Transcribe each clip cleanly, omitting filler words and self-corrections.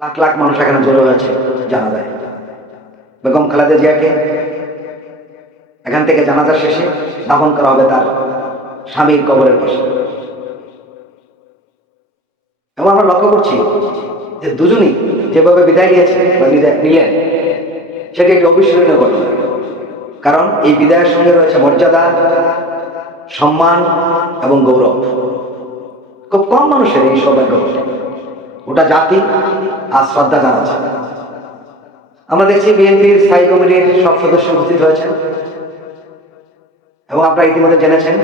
লাখ লাখ মানুষ এখানে জড়ো হয়েছে জানাজায়। বেগম খালেদা জিয়াকে এখান থেকে জানাজা শেষে দাফন করা হবে তার স্বামীর কবরের পাশে। এবং আমরা লক্ষ্য করছি যে দুজনই যেভাবে বিদায় নিয়েছে বা নিলেন সেটি একটি অবিস্মরণীয় ঘটনা। কারণ এই বিদায়ের সঙ্গে রয়েছে মর্যাদা, সম্মান এবং গৌরব। খুব কম মানুষের এই সৌভাগ্য ঘটে। গোটা জাতি আজ শ্রদ্ধা জানাচ্ছে। আমরা দেখছি বিএনপির স্থায়ী কমিটির সব সদস্য উপস্থিত হয়েছেন এবং আপনারা ইতিমধ্যে জেনেছেন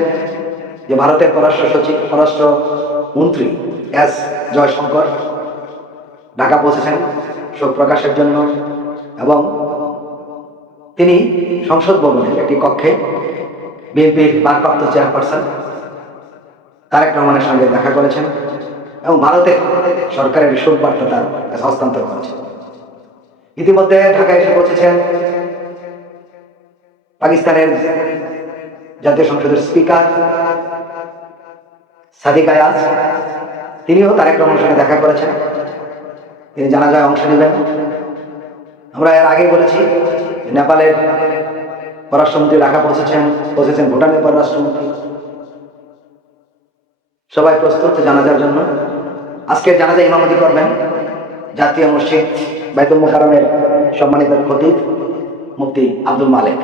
যে ভারতের পররাষ্ট্র মন্ত্রী এস জয়শঙ্কর ঢাকা পৌঁছেছেন শোক প্রকাশের জন্য এবং তিনি সংসদ ভবনের একটি কক্ষে বিএনপির ভারপ্রাপ্ত চেয়ারপারসন তারেক রহমানের সঙ্গে দেখা করেছেন এবং ভারতের সরকারের শোক বার্তা তার কাছে হস্তান্তর করেছেন। ইতিমধ্যে ঢাকায় এসে পৌঁছেছেন পাকিস্তানের জাতীয় সংসদের স্পিকার সাদিক আয়াজ, তিনিও তারেক রহমানের সঙ্গে দেখা করেছেন, তিনি জানাজায় অংশ নেবেন। আমরা এর আগে বলেছি নেপালের পররাষ্ট্রমন্ত্রী ঢাকা পৌঁছেছেন ভুটানের পররাষ্ট্রমন্ত্রী, সবাই প্রস্তুত জানাজার জন্য। আজকে জানাজা ইমামতি করবেন জাতীয় মসজিদ বাইতুল মুকাররমের সম্মানিত খতিব মুফতি আব্দুল মালেক।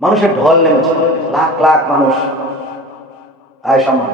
মানুষের ঢল নেমেছে, লাখ লাখ মানুষ আয় সম্মান।